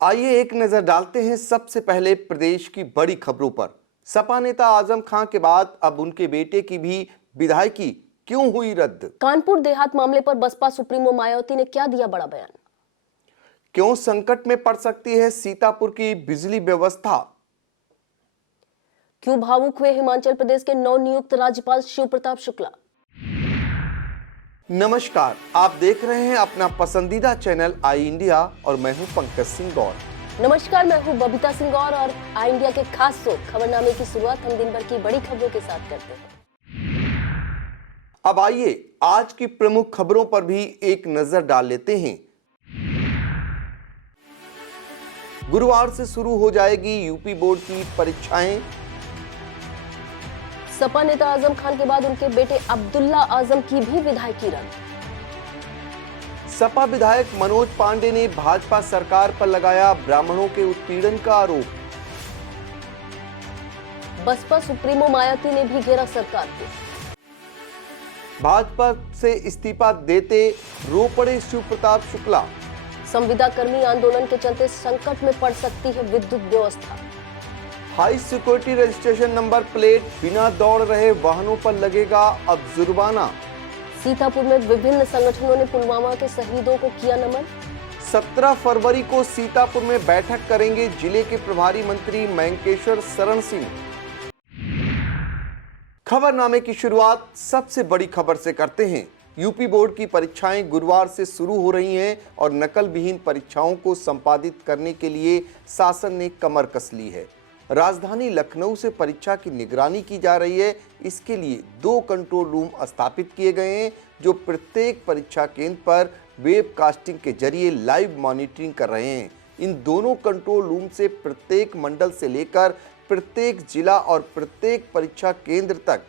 आइए एक नजर डालते हैं सबसे पहले प्रदेश की बड़ी खबरों पर। सपा नेता आजम खान के बाद अब उनके बेटे की भी विधायकी क्यों हुई रद्द? कानपुर देहात मामले पर बसपा सुप्रीमो मायावती ने क्या दिया बड़ा बयान? क्यों संकट में पड़ सकती है सीतापुर की बिजली व्यवस्था? क्यों भावुक हुए हिमाचल प्रदेश के नवनियुक्त राज्यपाल शिव प्रताप शुक्ला? नमस्कार, आप देख रहे हैं अपना पसंदीदा चैनल आई इंडिया और मैं हूं पंकज सिंह गौर। नमस्कार, मैं हूं बबीता सिंह गौर और आई इंडिया के खास शो खबरनामे की शुरुआत हम दिन भर की बड़ी खबरों के साथ करते हैं। अब आइए आज की प्रमुख खबरों पर भी एक नजर डाल लेते हैं। गुरुवार से शुरू हो जाएगी यूपी बोर्ड की परीक्षाएं। सपा नेता आजम खान के बाद उनके बेटे अब्दुल्ला आजम की भी विधायकी रद्द। सपा विधायक मनोज पांडे ने भाजपा सरकार पर लगाया ब्राह्मणों के उत्पीड़न का आरोप। बसपा सुप्रीमो मायावती ने भी घेरा सरकार को। भाजपा से इस्तीफा देते रो पड़े शिव प्रताप शुक्ला। संविदा कर्मी आंदोलन के चलते संकट में पड़ सकती है विद्युत व्यवस्था। High security registration number plate बिना दौड़ रहे वाहनों पर लगेगा अब जुर्माना। सीतापुर में विभिन्न संगठनों ने पुलवामा के शहीदों को किया नमन। 17 फरवरी को सीतापुर में बैठक करेंगे जिले के प्रभारी मंत्री मैंकेश्वर शरण सिंह। खबरनामे की शुरुआत सबसे बड़ी खबर से करते हैं। यूपी बोर्ड की परीक्षाएं गुरुवार से शुरू हो रही हैं और नकल विहीन परीक्षाओं को संपादित करने के लिए शासन ने कमर कस ली है। राजधानी लखनऊ से परीक्षा की निगरानी की जा रही है। इसके लिए 2 कंट्रोल रूम स्थापित किए गए हैं जो प्रत्येक परीक्षा केंद्र पर वेबकास्टिंग के जरिए लाइव मॉनिटरिंग कर रहे हैं। इन दोनों कंट्रोल रूम से प्रत्येक मंडल से लेकर प्रत्येक जिला और प्रत्येक परीक्षा केंद्र तक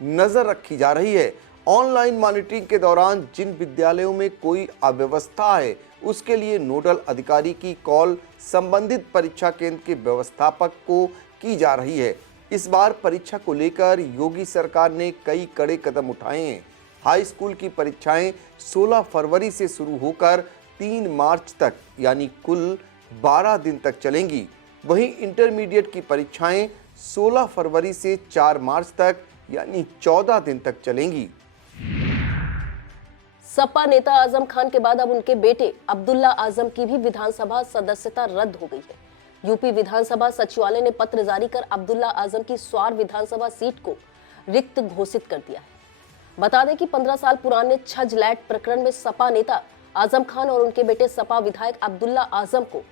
नजर रखी जा रही है। ऑनलाइन मॉनिटरिंग के दौरान जिन विद्यालयों में कोई अव्यवस्था है उसके लिए नोडल अधिकारी की कॉल संबंधित परीक्षा केंद्र के व्यवस्थापक को की जा रही है। इस बार परीक्षा को लेकर योगी सरकार ने कई कड़े कदम उठाए हैं। हाई स्कूल की परीक्षाएं 16 फरवरी से शुरू होकर 3 मार्च तक यानी कुल 12 दिन तक चलेंगी। वहीं इंटरमीडिएट की परीक्षाएं 16 फरवरी से 4 मार्च तक यानी 14 दिन तक चलेंगी। सपा नेता आजम खान के बाद अब उनके बेटे अब्दुल्ला आजम की भी विधानसभा सदस्यता रद्द हो गई है। यूपी विधानसभा सचिवालय ने पत्र जारी कर अब्दुल्ला आजम की स्वार विधानसभा सीट को रिक्त घोषित कर दिया है। बता दें कि 15 साल पुराने छज लैट प्रकरण में सपा नेता आजम खान और उनके बेटे सपा विधायक अब्दुल्ला आजम को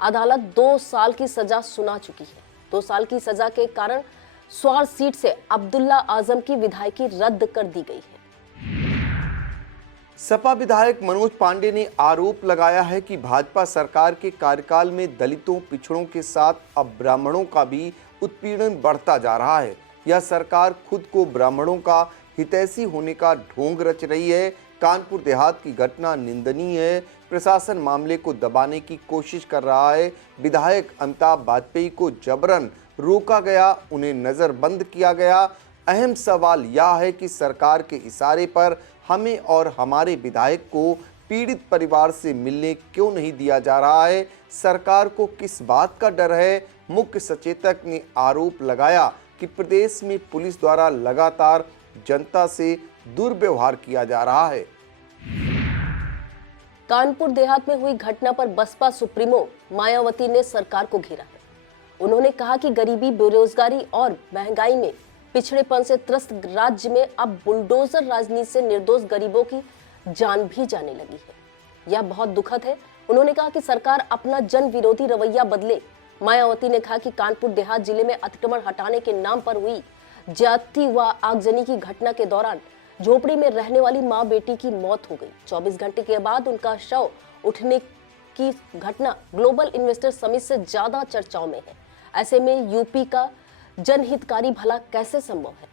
अदालत 2 साल की सजा सुना चुकी है। 2 साल की सजा के कारण स्वार सीट से अब्दुल्ला आजम की विधायकी रद्द कर दी गई है। सपा विधायक मनोज पांडे ने आरोप लगाया है कि भाजपा सरकार के कार्यकाल में दलितों पिछड़ों के साथ अब ब्राह्मणों का भी उत्पीड़न बढ़ता जा रहा है। यह सरकार खुद को ब्राह्मणों का हितैषी होने का ढोंग रच रही है। कानपुर देहात की घटना निंदनीय है। प्रशासन मामले को दबाने की कोशिश कर रहा है। विधायक अमिताभ वाजपेयी को जबरन रोका गया, उन्हें नजरबंद किया गया। अहम सवाल यह है कि सरकार के इशारे पर हमें और हमारे विधायक को पीड़ित परिवार से मिलने क्यों नहीं दिया जा रहा है? सरकार को किस बात का डर है? मुख्य सचेतक ने आरोप लगाया कि प्रदेश में पुलिस द्वारा लगातार जनता से दुर्व्यवहार किया जा रहा है। कानपुर देहात में हुई घटना पर बसपा सुप्रीमो मायावती ने सरकार को घेरा है। उन्होंने कहा कि गरीबी, बेरोजगारी और महंगाई में पिछड़ेपन से त्रस्त राज्य में अब बुलडोजर राजनीति से निर्दोष गरीबों की जान भी जाने लगी है। यह बहुत दुखद है। उन्होंने कहा कि सरकार अपना जन विरोधी रवैया बदले। मायावती ने कहा कि कानपुर देहात जिले में अतिक्रमण हटाने के नाम पर हुई जाति व आगजनी की घटना के दौरान झोपड़ी में रहने वाली मां बेटी की मौत हो गई। 24 घंटे के बाद उनका शव उठने की घटना ग्लोबल इन्वेस्टर समिट से ज्यादा चर्चाओं में है। ऐसे में यूपी का जनहितकारी भला कैसे संभव है?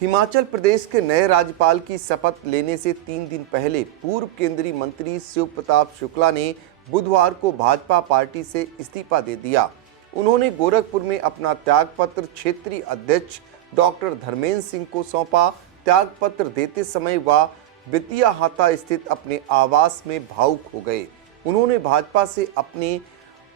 हिमाचल प्रदेश के नए राज्यपाल की शपथ लेने से 3 दिन पहले पूर्व केंद्रीय मंत्री शिव प्रताप शुक्ला ने बुधवार को भाजपा पार्टी से इस्तीफा दे दिया। उन्होंने गोरखपुर में अपना त्यागपत्र क्षेत्रीय अध्यक्ष डॉक्टर धर्मेंद्र सिंह को सौंपा। त्यागपत्र देते समय वह वित्तीय हाता स्थित अपने आवास में भावुक हो गए। उन्होंने भाजपा से अपने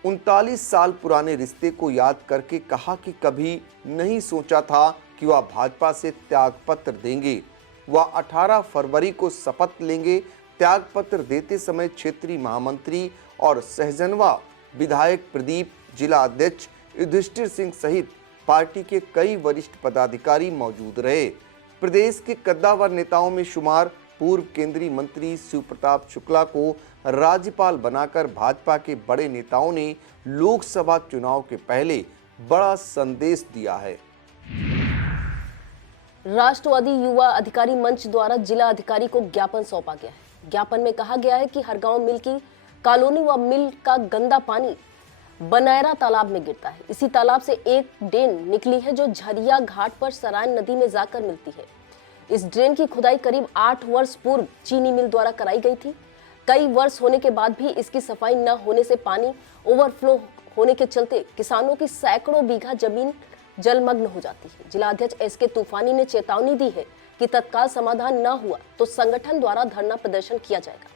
39 साल पुराने रिश्ते को याद करके कहा कि कभी नहीं सोचा था कि वह भाजपा से त्यागपत्र देंगे। वह 18 फरवरी को शपथ लेंगे। त्यागपत्र देते समय क्षेत्रीय महामंत्री और सहजनवा विधायक प्रदीप, जिला अध्यक्ष युधिष्ठिर सिंह सहित पार्टी के कई वरिष्ठ पदाधिकारी मौजूद रहे। प्रदेश के कद्दावर नेताओं में शुमार पूर्व केंद्रीय मंत्री शिव प्रताप शुक्ला को राज्यपाल बनाकर भाजपा के बड़े नेताओं ने लोकसभा चुनाव के पहले बड़ा संदेश दिया है। राष्ट्रवादी युवा अधिकारी मंच द्वारा जिला अधिकारी को ज्ञापन सौंपा गया है। ज्ञापन में कहा गया है कि हर गांव मिल की कॉलोनी व मिल का गंदा पानी बनैरा तालाब में गिरता है। इसी तालाब से एक ड्रेन निकली है जो झरिया घाट पर सरायन नदी में जाकर मिलती है। इस ड्रेन की खुदाई करीब 8 वर्ष पूर्व चीनी मिल द्वारा कराई गई थी। कई वर्ष होने के बाद भी इसकी सफाई न होने से पानी ओवरफ्लो होने के चलते किसानों की सैकड़ों बीघा जमीन जलमग्न हो जाती है। जिला अध्यक्ष एसके तूफानी ने चेतावनी दी है कि तत्काल समाधान न हुआ तो संगठन द्वारा धरना प्रदर्शन किया जाएगा।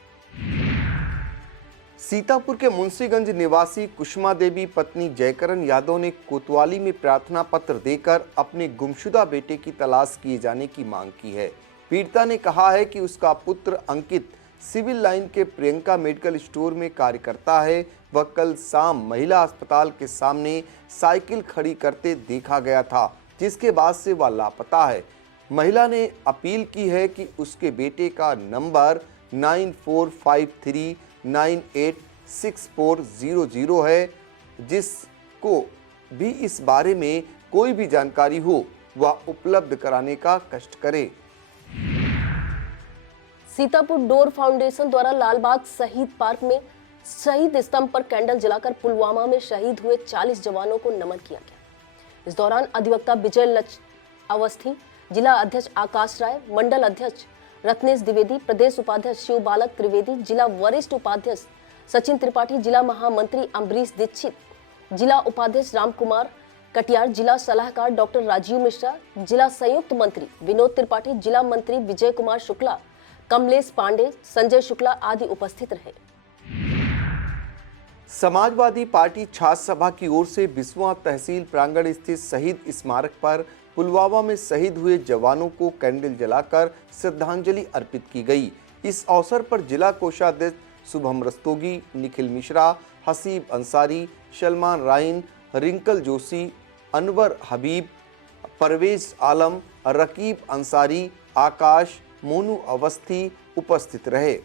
सीतापुर के मुंशीगंज निवासी कुष्मा देवी पत्नी जयकरण यादव ने कोतवाली में प्रार्थना पत्र देकर अपने गुमशुदा बेटे की तलाश किए जाने की मांग की है। पीड़िता ने कहा है कि उसका पुत्र अंकित सिविल लाइन के प्रियंका मेडिकल स्टोर में कार्य करता है। वह कल शाम महिला अस्पताल के सामने साइकिल खड़ी करते देखा गया था, जिसके बाद से वह लापता है। महिला ने अपील की है कि उसके बेटे का नंबर 9453986400 है। जिसको भी इस बारे में कोई भी जानकारी हो वह उपलब्ध कराने का कष्ट करे। सीतापुर डोर फाउंडेशन द्वारा लालबाग शहीद पार्क में शहीद स्तंभ पर कैंडल जलाकर पुलवामा में शहीद हुए 40 जवानों को नमन किया गया। इस दौरान अधिवक्ता विजय अवस्थी, जिला अध्यक्ष आकाश राय, मंडल अध्यक्ष रत्नेश द्विवेदी, प्रदेश उपाध्यक्ष शिव बालक त्रिवेदी, जिला वरिष्ठ उपाध्यक्ष सचिन त्रिपाठी, जिला महामंत्री अम्बरीश दीक्षित, जिला उपाध्यक्ष राम कुमार कटियार, जिला सलाहकार डॉक्टर राजीव मिश्रा, जिला संयुक्त मंत्री विनोद त्रिपाठी, जिला मंत्री विजय कुमार शुक्ला, कमलेश पांडे, संजय शुक्ला आदि उपस्थित रहे। समाजवादी पार्टी छात्र सभा की ओर से बिस्वा तहसील प्रांगण स्थित शहीद स्मारक पर पुलवामा में शहीद हुए जवानों को कैंडल जलाकर श्रद्धांजलि अर्पित की गई। इस अवसर पर जिला कोषाध्यक्ष शुभम रस्तोगी, निखिल मिश्रा, हसीब अंसारी, सलमान राइन, रिंकल जोशी, अनवर हबीब, परवेज आलम, रकीब अंसारी, आकाश, मोनू अवस्थी उपस्थित रहे।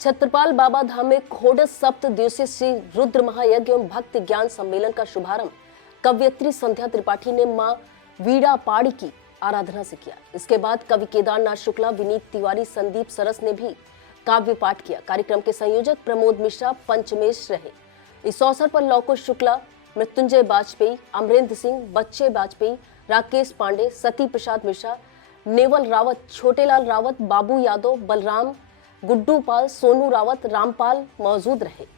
छत्रपाल बाबा धाम में खोडस सप्त दिवसीय श्री रुद्र महायज्ञ एवं भक्ति ज्ञान सम्मेलन का शुभारंभ कवयित्री संध्या त्रिपाठी ने मां वीड़ा पाड़ी की आराधना से किया। इसके बाद कवि केदारनाथ शुक्ला, विनीत तिवारी, संदीप सरस ने भी काव्य पाठ किया। कार्यक्रम के संयोजक प्रमोद मिश्रा पंचमेश रहे। इस अवसर पर लौकुश शुक्ला, मृत्युंजय वाजपेयी, अमरेंद्र सिंह, बच्चे वाजपेयी, राकेश पांडे, सती प्रसाद मिश्रा, नेवल रावत, छोटेलाल रावत, बाबू यादव, बलराम, गुड्डू पाल, सोनू रावत, रामपाल मौजूद रहे।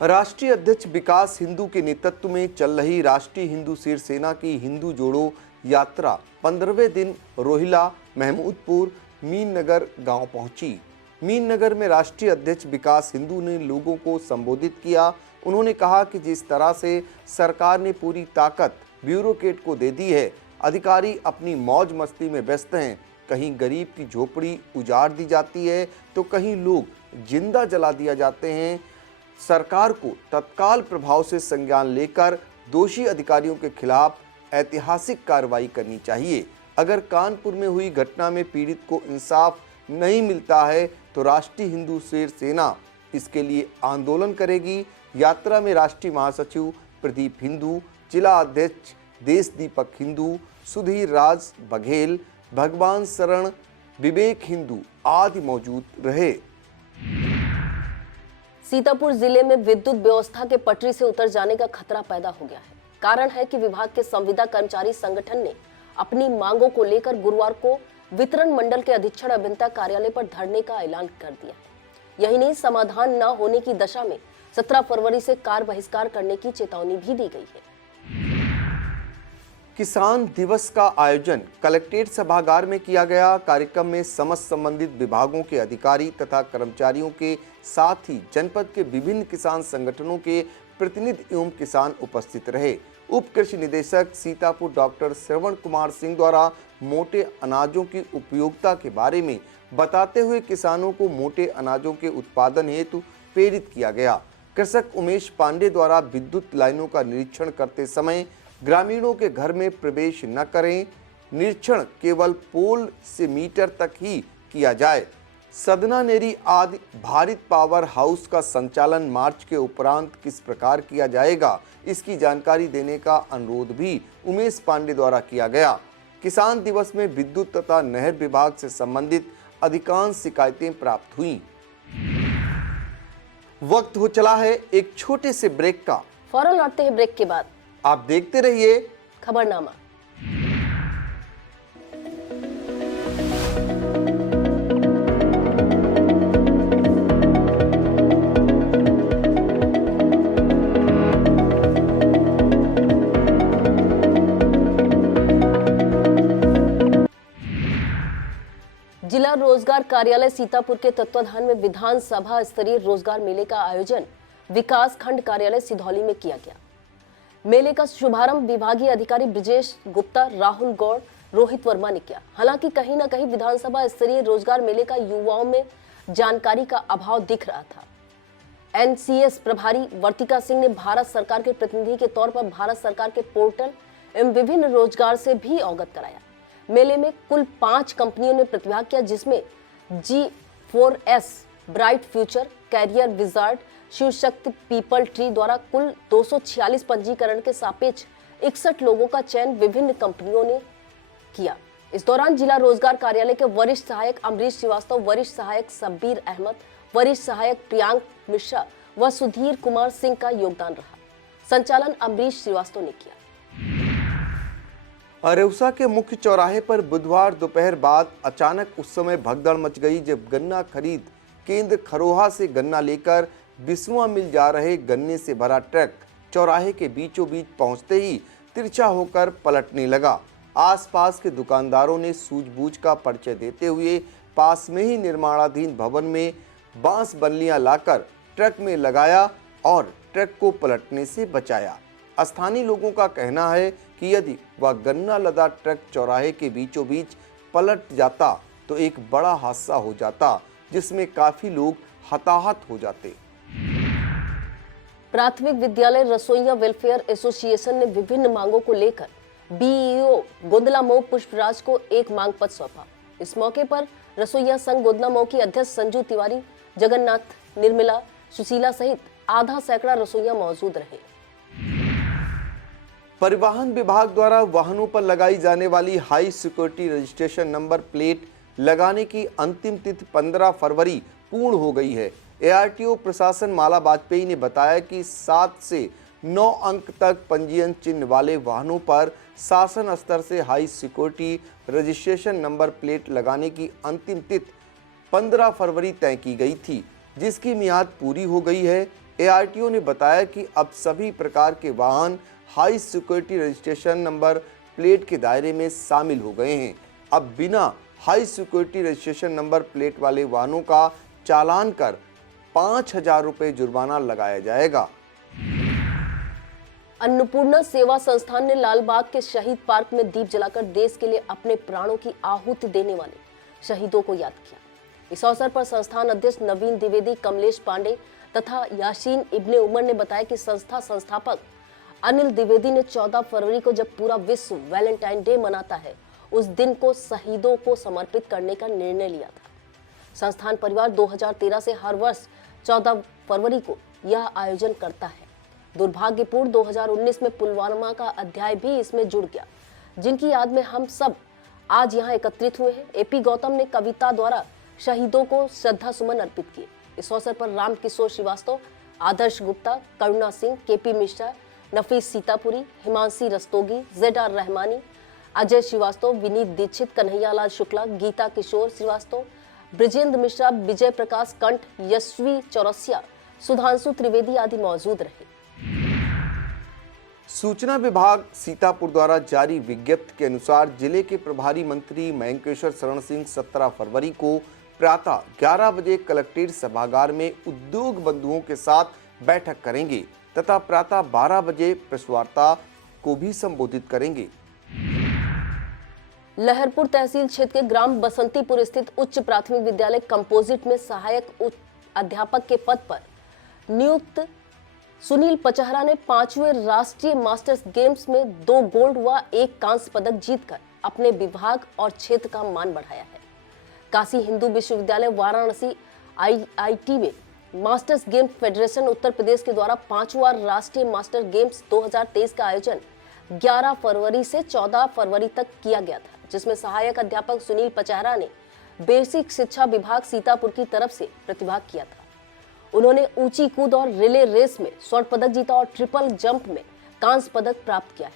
राष्ट्रीय अध्यक्ष विकास हिंदू के नेतृत्व में चल रही राष्ट्रीय हिंदू शिव सेना की हिंदू जोड़ो यात्रा 15वें दिन रोहिला, महमूदपुर, मीननगर गांव पहुंची। मीननगर में राष्ट्रीय अध्यक्ष विकास हिंदू ने लोगों को संबोधित किया। उन्होंने कहा कि जिस तरह से सरकार ने पूरी ताकत ब्यूरोक्रेट को दे दी है, अधिकारी अपनी मौज मस्ती में व्यस्त हैं। कहीं गरीब की झोपड़ी उजाड़ दी जाती है तो कहीं लोग जिंदा जला दिया जाते हैं। सरकार को तत्काल प्रभाव से संज्ञान लेकर दोषी अधिकारियों के खिलाफ ऐतिहासिक कार्रवाई करनी चाहिए। अगर कानपुर में हुई घटना में पीड़ित को इंसाफ नहीं मिलता है तो राष्ट्रीय हिंदू शिव सेना इसके लिए आंदोलन करेगी। यात्रा में राष्ट्रीय महासचिव प्रदीप हिंदू, जिला अध्यक्ष देश दीपक हिंदू, सुधीर राज बघेल, भगवान शरण, विवेक हिंदू आदि मौजूद रहे। सीतापुर जिले में विद्युत व्यवस्था के पटरी से उतर जाने का खतरा पैदा हो गया है। कारण है कि विभाग के संविदा कर्मचारी संगठन ने अपनी मांगों को लेकर गुरुवार को वितरण मंडल के अधीक्षण अभियंता कार्यालय पर धरने का ऐलान कर दिया। यही नहीं, समाधान न होने की दशा में 17 फरवरी से कार्य बहिष्कार करने की चेतावनी भी दी गई है। किसान दिवस का आयोजन कलेक्ट्रेट सभागार में किया गया। कार्यक्रम में समस्त संबंधित विभागों के अधिकारी तथा कर्मचारियों के साथ ही जनपद के विभिन्न किसान संगठनों के प्रतिनिधि एवं किसान उपस्थित रहे। उप कृषि निदेशक सीतापुर डॉक्टर श्रवण कुमार सिंह द्वारा मोटे अनाजों की उपयोगिता के बारे में बताते हुए किसानों को मोटे अनाजों के उत्पादन हेतु प्रेरित किया गया। कृषक उमेश पांडे द्वारा विद्युत लाइनों का निरीक्षण करते समय ग्रामीणों के घर में प्रवेश न करें, निरीक्षण केवल पोल से मीटर तक ही किया जाए। सदना नेरी आदि भारित पावर हाउस का संचालन मार्च के उपरांत किस प्रकार किया जाएगा, इसकी जानकारी देने का अनुरोध भी उमेश पांडे द्वारा किया गया। किसान दिवस में विद्युत तथा नहर विभाग से संबंधित अधिकांश शिकायतें प्राप्त हुई। वक्त हो चला है एक छोटे से ब्रेक का। फौरन लौटते हैं ब्रेक के बाद। आप देखते रहिए खबरनामा। जिला रोजगार कार्यालय सीतापुर के तत्वाधान में विधानसभा स्तरीय रोजगार मेले का आयोजन विकास खंड कार्यालय सिधौली में किया गया। मेले का शुभारंभ विभागीय अधिकारी ब्रिजेश गुप्ता, राहुल गौड़, रोहित वर्मा ने किया। हालांकि कहीं न कहीं विधानसभा स्तरीय रोजगार मेले का युवाओं में जानकारी का अभाव दिख रहा था। एनसीएस प्रभारी वर्तिका सिंह ने भारत सरकार के प्रतिनिधि के तौर पर भारत सरकार के पोर्टल एवं विभिन्न रोजगार से भी अवगत कराया। मेले में कुल 5 कंपनियों ने प्रतिभाग किया, जिसमें G4S, Bright Future, Career Wizard, Shiv Shakti People tree द्वारा कुल 246 पंजीकरण के सापेक्ष 61 लोगों का चयन विभिन्न कंपनियों ने किया। इस दौरान जिला रोजगार कार्यालय के वरिष्ठ सहायक अमरीश श्रीवास्तव, वरिष्ठ सहायक शब्बीर अहमद, वरिष्ठ सहायक प्रियांक मिश्रा व सुधीर कुमार सिंह का योगदान रहा। संचालन अमरीश श्रीवास्तव ने किया। अरेउसा के मुख्य चौराहे पर बुधवार दोपहर बाद अचानक उस समय भगदड़ मच गई जब गन्ना खरीद केंद्र खरोहा से गन्ना लेकर बिस्वा मिल जा रहे गन्ने से भरा ट्रक चौराहे के बीचों बीच पहुंचते ही तिरछा होकर पलटने लगा। आसपास के दुकानदारों ने सूझबूझ का परिचय देते हुए पास में ही निर्माणाधीन भवन में बांस बल्लियां लाकर ट्रक में लगाया और ट्रक को पलटने से बचाया। स्थानीय लोगों का कहना है कि यदि वह गन्ना लदा ट्रक चौराहे के बीचों बीच पलट जाता तो एक बड़ा हादसा हो जाता, जिसमें काफी लोग हताहत हो जाते। प्राथमिक विद्यालय रसोइया वेलफेयर एसोसिएशन ने विभिन्न मांगों को लेकर बीईओ गोदला मऊ पुष्पराज को एक मांग पत्र सौंपा। इस मौके पर रसोइया संघ गोदला मऊ की अध्यक्ष संजू तिवारी, जगन्नाथ, निर्मला, सुशीला सहित आधा सैकड़ा रसोइया मौजूद रहे। परिवहन विभाग द्वारा वाहनों पर लगाई जाने वाली high security registration number plate लगाने की अंतिम तिथि 15 फरवरी पूर्ण हो गई है। एआरटीओ प्रशासन माला वाजपेयी ने बताया कि 7 से 9 अंक तक पंजीयन चिन्ह वाले वाहनों पर शासन स्तर से high security registration number plate लगाने की अंतिम तिथि 15 फरवरी तय की गई थी, जिसकी मियाद पूरी हो गई है। एआरटीओ ने बताया कि अब सभी प्रकार के वाहन high security registration number plate के दायरे में शामिल हो गए हैं। अब बिना high security registration number plate वाले वाहनों का चालान कर 5,000 रुपये जुर्माना लगाया जाएगा। अन्नपूर्णा सेवा संस्थान ने लालबाग के शहीद पार्क में दीप जलाकर देश के लिए अपने प्राणों की आहुति देने वाले शहीदों को याद किया। इस अवसर पर संस्थान अध्यक्ष नवीन द्विवेदी, कमलेश पांडे तथा यासीन इब्ने उमर ने बताया कि संस्था संस्थापक अनिल द्विवेदी ने 14 फरवरी को जब पूरा विश्व वैलेंटाइन डे मनाता है, उस दिन को शहीदों को समर्पित करने का निर्णय लिया था। संस्थान परिवार 2013 से हर वर्ष 14 फरवरी को यह आयोजन करता है। दुर्भाग्यपूर्ण 2019 में पुलवामा का अध्याय भी इसमें जुड़ गया, जिनकी याद में हम सब आज यहाँ एकत्रित हुए हैं। एपी गौतम ने कविता द्वारा शहीदों को श्रद्धा सुमन अर्पित किए। इस अवसर पर राम किशोर श्रीवास्तव, आदर्श गुप्ता, करुणा सिंह, केपी मिश्रा, नफीस सीतापुरी, हिमांशी रस्तोगी, जेड.आर. रहमानी, अजय श्रीवास्तव, विनीत दीक्षित, कन्हैयालाल शुक्ला, गीता किशोर श्रीवास्तव, ब्रिजेंद्र मिश्रा, विजय प्रकाश कंठ, यशवी चौरसिया, सुधांशु त्रिवेदी आदि मौजूद रहे। सूचना विभाग सीतापुर द्वारा जारी विज्ञप्ति के अनुसार जिले के प्रभारी मंत्री मयंकेश्वर शरण सिंह 17 फरवरी को प्रातः 11 बजे कलेक्ट्रेट सभागार में उद्योग बंधुओं के साथ बैठक करेंगे तथा प्रातः 12 बजे प्रेस वार्ता को भी संबोधित करेंगे। लहरपुर तहसील क्षेत्र के ग्राम बसंतीपुर स्थित उच्च प्राथमिक विद्यालय कंपोजिट में सहायक अध्यापक के पद पर नियुक्त सुनील पचहरा ने 5वें राष्ट्रीय मास्टर्स गेम्स में 2 गोल्ड व 1 कांस्य पदक जीतकर अपने विभाग और क्षेत्र का मान बढ़ाया है। काशी हिंदू विश्वविद्यालय वाराणसी IIT में masters game federation Uttar Pradesh के द्वारा 5वां राष्ट्रीय मास्टर गेम्स 2023 का आयोजन 11 फरवरी से 14 फरवरी तक किया गया था, जिसमें सहायक अध्यापक सुनील पचहरा ने बेसिक शिक्षा विभाग सीतापुर की तरफ से प्रतिभाग किया था। उन्होंने ऊंची कूद और रिले रेस में स्वर्ण पदक जीता और ट्रिपल जंप में कांस्य पदक प्राप्त किया है।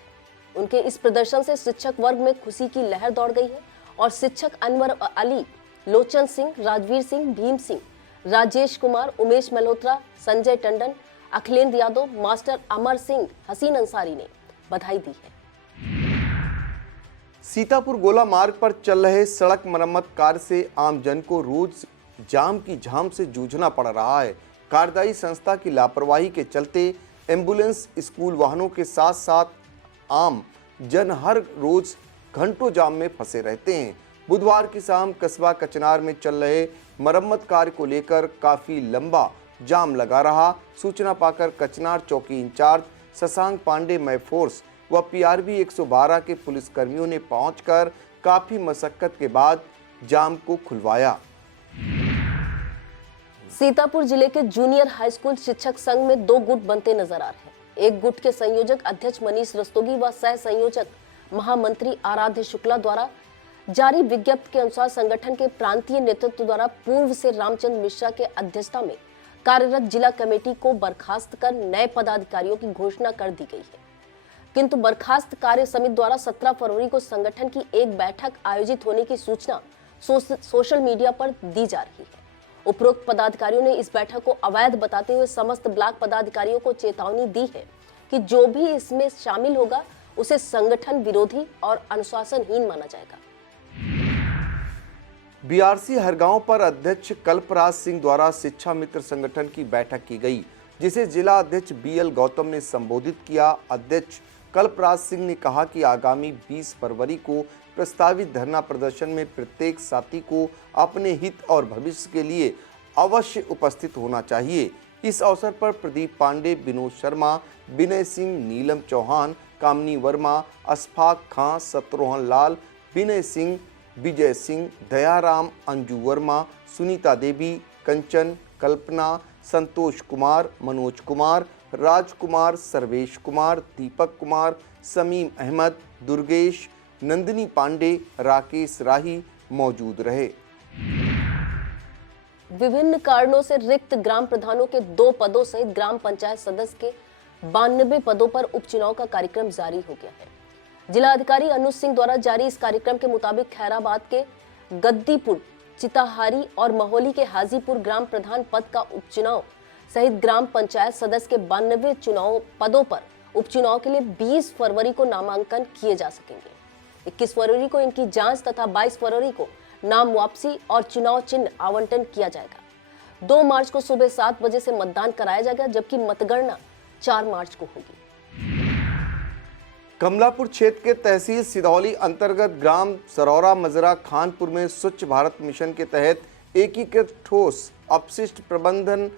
उनके इस प्रदर्शन से शिक्षक वर्ग में खुशी की लहर दौड़ गई है और शिक्षक अनवर अली, लोचन सिंह, राजवीर सिंह, भीम सिंह, राजेश कुमार, उमेश मल्होत्रा, संजय टंडन, अखिलेंद्र यादव, मास्टर अमर सिंह, हसीन अंसारी ने बधाई दी है। सीतापुर गोला मार्ग पर चल रहे सड़क मरम्मत कार्य से आमजन को रोज जाम की झाम से जूझना पड़ रहा है। कार्यदायी संस्था की लापरवाही के चलते एम्बुलेंस, स्कूल वाहनों के साथ साथ आम जन हर रोज घंटों जाम में फंसे रहते हैं। बुधवार की शाम कस्बा कचनार में चल रहे मरम्मत कार्य को लेकर काफी लंबा जाम लगा रहा। सूचना पाकर कचनार चौकी इंचार्ज शशांक पांडे, मय फोर्स व PRB 112 के पुलिसकर्मियों ने पहुंचकर काफी मशक्कत के बाद जाम को खुलवाया। सीतापुर जिले के जूनियर हाई स्कूल शिक्षक संघ में 2 गुट बनते नजर आ रहे हैं। एक गुट के संयोजक अध्यक्ष मनीष रस्तोगी व सह संयोजक महामंत्री आराध्य शुक्ला द्वारा जारी विज्ञप्ति के अनुसार संगठन के प्रांतीय नेतृत्व द्वारा पूर्व से रामचंद्र मिश्रा के अध्यक्षता में कार्यरत जिला कमेटी को बर्खास्त कर नए पदाधिकारियों की घोषणा कर दी गई है। किंतु बर्खास्त कार्य समिति द्वारा 17 फरवरी को संगठन की एक बैठक आयोजित होने की सूचना सोशल मीडिया पर दी जा रही है। उपरोक्त पदाधिकारियों ने इस बैठक को अवैध बताते हुए समस्त ब्लॉक पदाधिकारियों को चेतावनी दी है कि जो भी इसमें शामिल होगा उसे संगठन विरोधी और अनुशासनहीन माना जाएगा। BRC हरगांव पर अध्यक्ष कल्पराज सिंह द्वारा शिक्षा मित्र संगठन की बैठक की गई, जिसे जिला अध्यक्ष BL गौतम ने संबोधित किया। अध्यक्ष कल्पराज सिंह ने कहा कि आगामी 20 फरवरी को प्रस्तावित धरना प्रदर्शन में प्रत्येक साथी को अपने हित और भविष्य के लिए अवश्य उपस्थित होना चाहिए। इस अवसर पर प्रदीप पांडे, विनोद शर्मा, विनय सिंह, नीलम चौहान, कामनी वर्मा, अशफाक खां, शत्रुघ्न लाल, विनय सिंह, विजय सिंह, दयाराम, अंजू वर्मा, सुनीता देवी, कंचन, कल्पना, संतोष कुमार, मनोज कुमार, राजकुमार, सर्वेश कुमार, दीपक कुमार, समीम अहमद, दुर्गेश, नंदिनी पांडे, राकेश राही मौजूद रहे। विभिन्न कारणों से रिक्त ग्राम प्रधानों के 2 पदों सहित ग्राम पंचायत सदस्य के 92 पदों पर उपचुनाव का कार्यक्रम जारी हो गया है। जिला अधिकारी अनुज सिंह द्वारा जारी इस कार्यक्रम के मुताबिक खैराबाद के गद्दीपुर, चिताहारी और महोली के हाजीपुर ग्राम प्रधान पद का उपचुनाव सहित ग्राम पंचायत सदस्य के 92 चुनाव पदों पर उपचुनाव के लिए 20 फरवरी को नामांकन किए जा सकेंगे। 21 फरवरी को इनकी जांच तथा 22 फरवरी को नाम वापसी और चुनाव चिन्ह आवंटन किया जाएगा। 2 मार्च को सुबह 7 बजे से मतदान कराया जाएगा, जबकि मतगणना 4 मार्च को होगी। कमलापुर क्षेत्र के तहसील सिधौली अंतर्गत ग्राम सरौरा मजरा खानपुर में स्वच्छ भारत मिशन के तहत एकीकृत ठोस अपशिष्ट प्रबंधन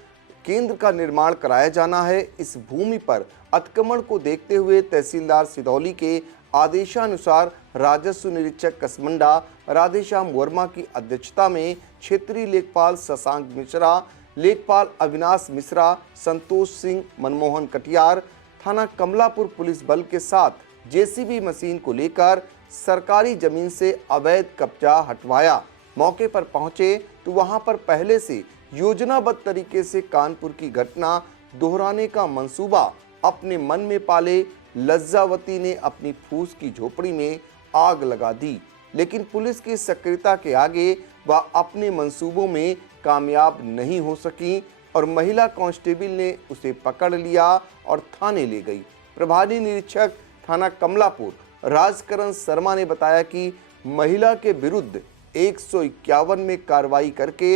केंद्र का निर्माण कराया जाना है। इस भूमि पर अतिक्रमण को देखते हुए तहसीलदार सिधौली के आदेशानुसार राजस्व निरीक्षक कसमंडा राधेश्याम वर्मा की अध्यक्षता में क्षेत्रीय लेखपाल शशांक मिश्रा, लेखपाल अविनाश मिश्रा, संतोष सिंह, मनमोहन कटियार, थाना कमलापुर पुलिस बल के साथ JCB मशीन को लेकर सरकारी जमीन से अवैध कब्जा हटवाया। मौके पर पहुंचे तो वहां पर पहले से योजनाबद्ध तरीके से कानपुर की घटना दोहराने का मंसूबा अपने मन में पाले लज्जावती ने अपनी फूस की झोपड़ी में आग लगा दी, लेकिन पुलिस की सक्रियता के आगे वह अपने मंसूबों में कामयाब नहीं हो सकी और महिला कांस्टेबल ने उसे पकड़ लिया और थाने ले गई। प्रभारी निरीक्षक थाना कमलापुर राजकरण शर्मा ने बताया कि महिला के विरुद्ध 151 में कार्रवाई करके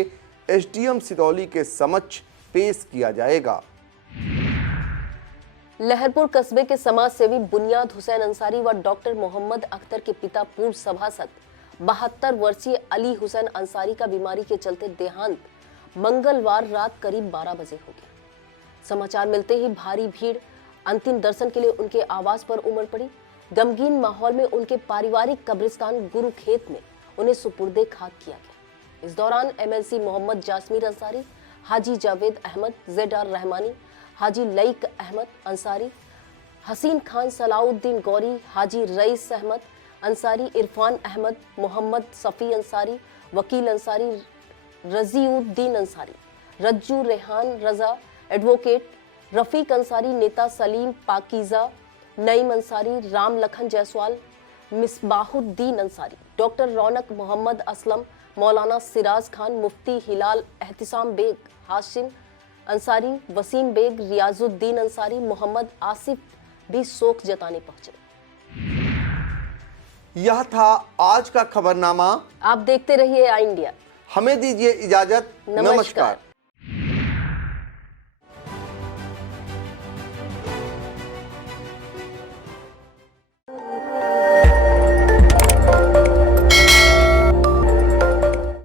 एसडीएम सिदौली के समक्ष पेश किया जाएगा। लहरपुर कस्बे के समाज सेवी बुनियाद हुसैन अंसारी व डॉक्टर मोहम्मद अख्तर के पिता पूर्व सभासद 72 वर्षीय अली हुसैन अंसारी का बीमारी के चलते देहांत मंगलवार रात करीब 12 बजे हो गया। समाचार मिलते ही भारी भीड़ अंतिम दर्शन के लिए उनके आवास पर उमड़ पड़ी। गमगीन माहौल में उनके पारिवारिक कब्रिस्तान गुरु खेत में उन्हें सुपुर्दे खाक किया गया। इस दौरान एमएलसी मोहम्मद जासमीर अंसारी, हाजी जावेद अहमद, जेड.आर. रहमानी, हाजी लईक अहमद अंसारी, हसीन खान सलाउद्दीन गौरी, हाजी रईस अहमद अंसारी, इरफान अहमद, मोहम्मद सफ़ी अंसारी, वकील अंसारी, रजीउद्दीन अंसारी, रज्जू रेहान रजा, एडवोकेट रफीक अंसारी, नेता सलीम पाकीजा, नईम अंसारी, राम लखन जायसवाल, मिसबाहुद्दीन अंसारी, डॉक्टर रौनक मोहम्मद असलम, मौलाना सिराज खान, मुफ्ती हिलाल एहतिसाम बेग, हाशिम अंसारी, वसीम बेग, रियाजुद्दीन अंसारी, मोहम्मद आसिफ भी शोक जताने पहुंचे। यह था आज का खबरनामा। आप देखते रहिए आई इंडिया। हमें दीजिए इजाजत। नमस्कार।